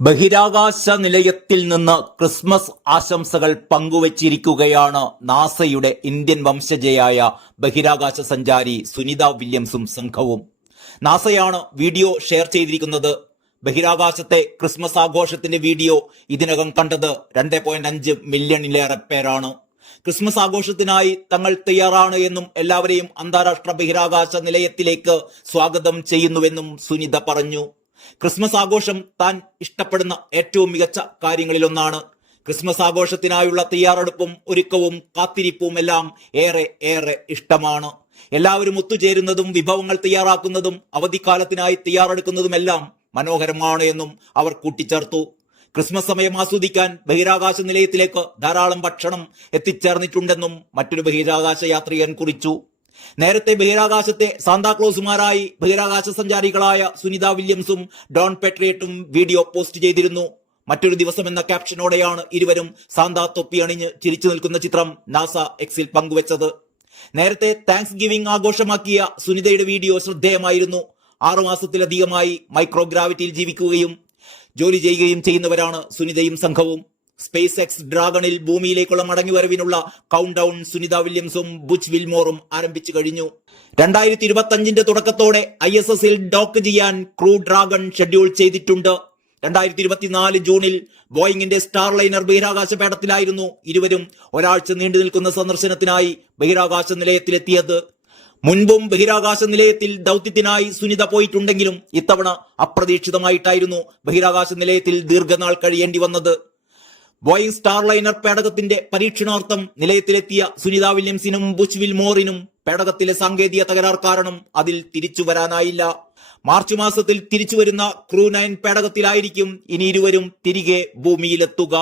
ബഹിരാകാശ നിലയത്തിൽ നിന്ന് ക്രിസ്മസ് ആശംസകൾ പങ്കുവച്ചിരിക്കുകയാണ് നാസയുടെ ഇന്ത്യൻ വംശജയായ ബഹിരാകാശ സഞ്ചാരി സുനിത വില്യംസും സംഘവും. നാസയാണ് വീഡിയോ ഷെയർ ചെയ്തിരിക്കുന്നത്. ബഹിരാകാശത്തെ ക്രിസ്മസ് ആഘോഷത്തിന്റെ വീഡിയോ ഇതിനകം കണ്ടത് 2.5 മില്യണിലേറെ പേരാണ്. ക്രിസ്മസ് ആഘോഷത്തിനായി തങ്ങൾ തയ്യാറാണ് എന്നും എല്ലാവരെയും അന്താരാഷ്ട്ര ബഹിരാകാശ നിലയത്തിലേക്ക് സ്വാഗതം ചെയ്യുന്നുവെന്നും സുനിത പറഞ്ഞു. ക്രിസ്മസ് ആഘോഷം താൻ ഇഷ്ടപ്പെടുന്ന ഏറ്റവും മികച്ച കാര്യങ്ങളിലൊന്നാണ്. ക്രിസ്മസ് ആഘോഷത്തിനായുള്ള തയ്യാറെടുപ്പും ഒരുക്കവും കാത്തിരിപ്പും എല്ലാം ഏറെ ഇഷ്ടമാണ്. എല്ലാവരും ഒത്തുചേരുന്നതും വിഭവങ്ങൾ തയ്യാറാക്കുന്നതും അവധിക്കാലത്തിനായി തയ്യാറെടുക്കുന്നതുമെല്ലാം മനോഹരമാണ് എന്നും അവർ കൂട്ടിച്ചേർത്തു. ക്രിസ്മസ് സമയം ആസ്വദിക്കാൻ ബഹിരാകാശ നിലയത്തിലേക്ക് ധാരാളം ഭക്ഷണം എത്തിച്ചേർന്നിട്ടുണ്ടെന്നും മറ്റൊരു ബഹിരാകാശ യാത്രികൻ കുറിച്ചു. നേരത്തെ ബഹിരാകാശത്തെ സാന്താക്ലോസുമാരായി ബഹിരാകാശ സഞ്ചാരികളായ സുനിത വില്യംസും ഡോൺ പെട്രിയറ്റും വീഡിയോ പോസ്റ്റ് ചെയ്തിരുന്നു. മറ്റൊരു ദിവസം എന്ന ക്യാപ്ഷനോടെയാണ് ഇരുവരും സാന്താ തൊപ്പി അണിഞ്ഞ് ചിരിച്ചു നിൽക്കുന്ന ചിത്രം നാസ എക്സിൽ പങ്കുവച്ചത്. നേരത്തെ താങ്ക്സ് ഗിവിംഗ് ആഘോഷമാക്കിയ സുനിതയുടെ വീഡിയോ ശ്രദ്ധേയമായിരുന്നു. 6 മാസത്തിലധികമായി മൈക്രോഗ്രാവിറ്റിയിൽ ജീവിക്കുകയും ജോലി ചെയ്യുകയും ചെയ്യുന്നവരാണ് സുനിതയും സംഘവും. സ്പേസ് എക്സ് ഡ്രാഗണിൽ ഭൂമിയിലേക്കുള്ള മടങ്ങിവരവിനുള്ള കൗണ്ട് ഡൗൺ സുനിത വില്യംസും ബുച്ച് വിൽമോറും ആരംഭിച്ചു കഴിഞ്ഞു. 2025 തുടക്കത്തോടെ ISSൽ ഡോക്ക് ചെയ്യാൻ ക്രൂ ഡ്രാഗൺ ഷെഡ്യൂൾ ചെയ്തിട്ടുണ്ട്. 2024 ജൂണിൽ ബോയിങ്ങിന്റെ സ്റ്റാർലൈനർ ബഹിരാകാശ പേടത്തിലായിരുന്നു ഇരുവരും ഒരാഴ്ച നീണ്ടു നിൽക്കുന്ന സന്ദർശനത്തിനായി ബഹിരാകാശ നിലയത്തിലെത്തിയത്. മുൻപും ബഹിരാകാശ നിലയത്തിൽ ദൗത്യത്തിനായി സുനിത പോയിട്ടുണ്ടെങ്കിലും ഇത്തവണ അപ്രതീക്ഷിതമായിട്ടായിരുന്നു ബഹിരാകാശ നിലയത്തിൽ ദീർഘനാൾ കഴിയേണ്ടി വന്നത്. ബോയിങ് സ്റ്റാർലൈനർ പേടകത്തിന്റെ പരീക്ഷണാർത്ഥം നിലയത്തിലെത്തിയ സുനിത വില്യംസിനും ബുച്ച് വിൽമോറിനും പേടകത്തിലെ സാങ്കേതിക തകരാർ കാരണം അതിൽ തിരിച്ചു വരാനായില്ല. മാർച്ച് മാസത്തിൽ തിരിച്ചുവരുന്ന ക്രൂ 9 പേടകത്തിലായിരിക്കും ഇനി ഇരുവരും തിരികെ ഭൂമിയിലെത്തുക.